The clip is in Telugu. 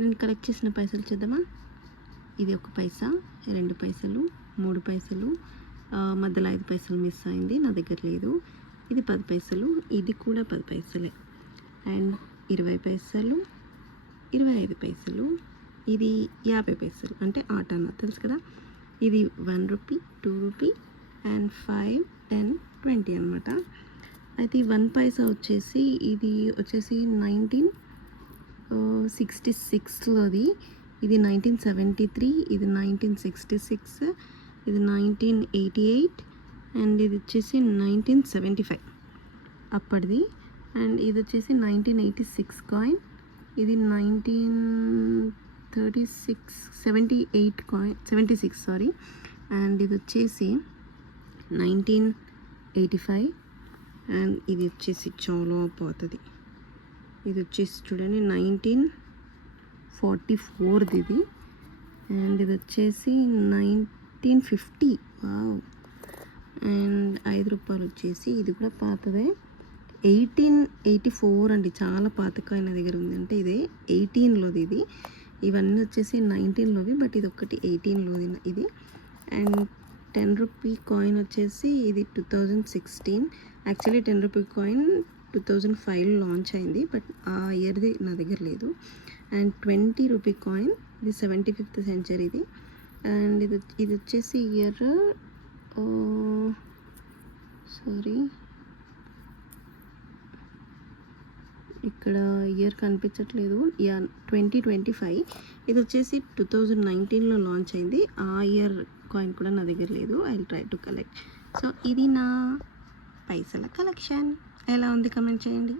నేను కలెక్ట్ చేసిన పైసలు చూద్దామా. ఇది 1 పైసా, 2 పైసలు, 3 పైసలు, మధ్యలో 5 పైసలు మిస్ అయింది, నా దగ్గర లేదు. ఇది 10 పైసలు, ఇది కూడా 10 పైసలే. అండ్ 20 పైసలు, 25 పైసలు, ఇది 50 పైసలు, అంటే ఆటన తెలుసు కదా. ఇది 1 రూపీ, 2 రూపీ అండ్ 5, 10, 20 అనమాట. అయితే 1 పైసా వచ్చేసి ఇది వచ్చేసి 1966లోది. ఇది 1973, ఇది 1966, ఇది 1988 అండ్ ఇది వచ్చేసి 1975 అప్పటిది. అండ్ ఇది వచ్చేసి 1986 కాయిన్, ఇది 1936 కాయిన్, 76 సారీ. అండ్ ఇది వచ్చేసి 1985 అండ్ ఇది వచ్చేసి చాలా పాతది. ఇది వచ్చేసి చూడండి 1944ది ఇది. అండ్ ఇది వచ్చేసి 1950. వావ్. అండ్ 5 రూపాయలు వచ్చేసి ఇది కూడా పాతదే, 1884 అండి. చాలా పాత కాయిన్ నా దగ్గర ఉంది. అంటే ఇదే 18లోది ఇది. ఇవన్నీ వచ్చేసి 19లోవి, బట్ ఇది ఒకటి 18లోది ఇది. అండ్ 10 రూపీ కాయిన్ వచ్చేసి ఇది 2016. యాక్చువల్లీ 10 రూపీ కాయిన్ 2005లో లాంచ్ అయింది, బట్ ఆ ఇయర్ది నా దగ్గర లేదు. అండ్ 20 రూపీ కాయిన్, ఇది 75th సెంచరీది. అండ్ ఇది వచ్చేసి ఇయర్ ఇక్కడ ఇయర్ కనిపించట్లేదు. 2025. ఇది వచ్చేసి 2019లో లాంచ్ అయింది. ఆ ఇయర్ కాయిన్ కూడా నా దగ్గర లేదు. I will try to collect. So ఇది నా పైసల కలెక్షన్. ఎలా ఉంది కమెంట్ చేయండి.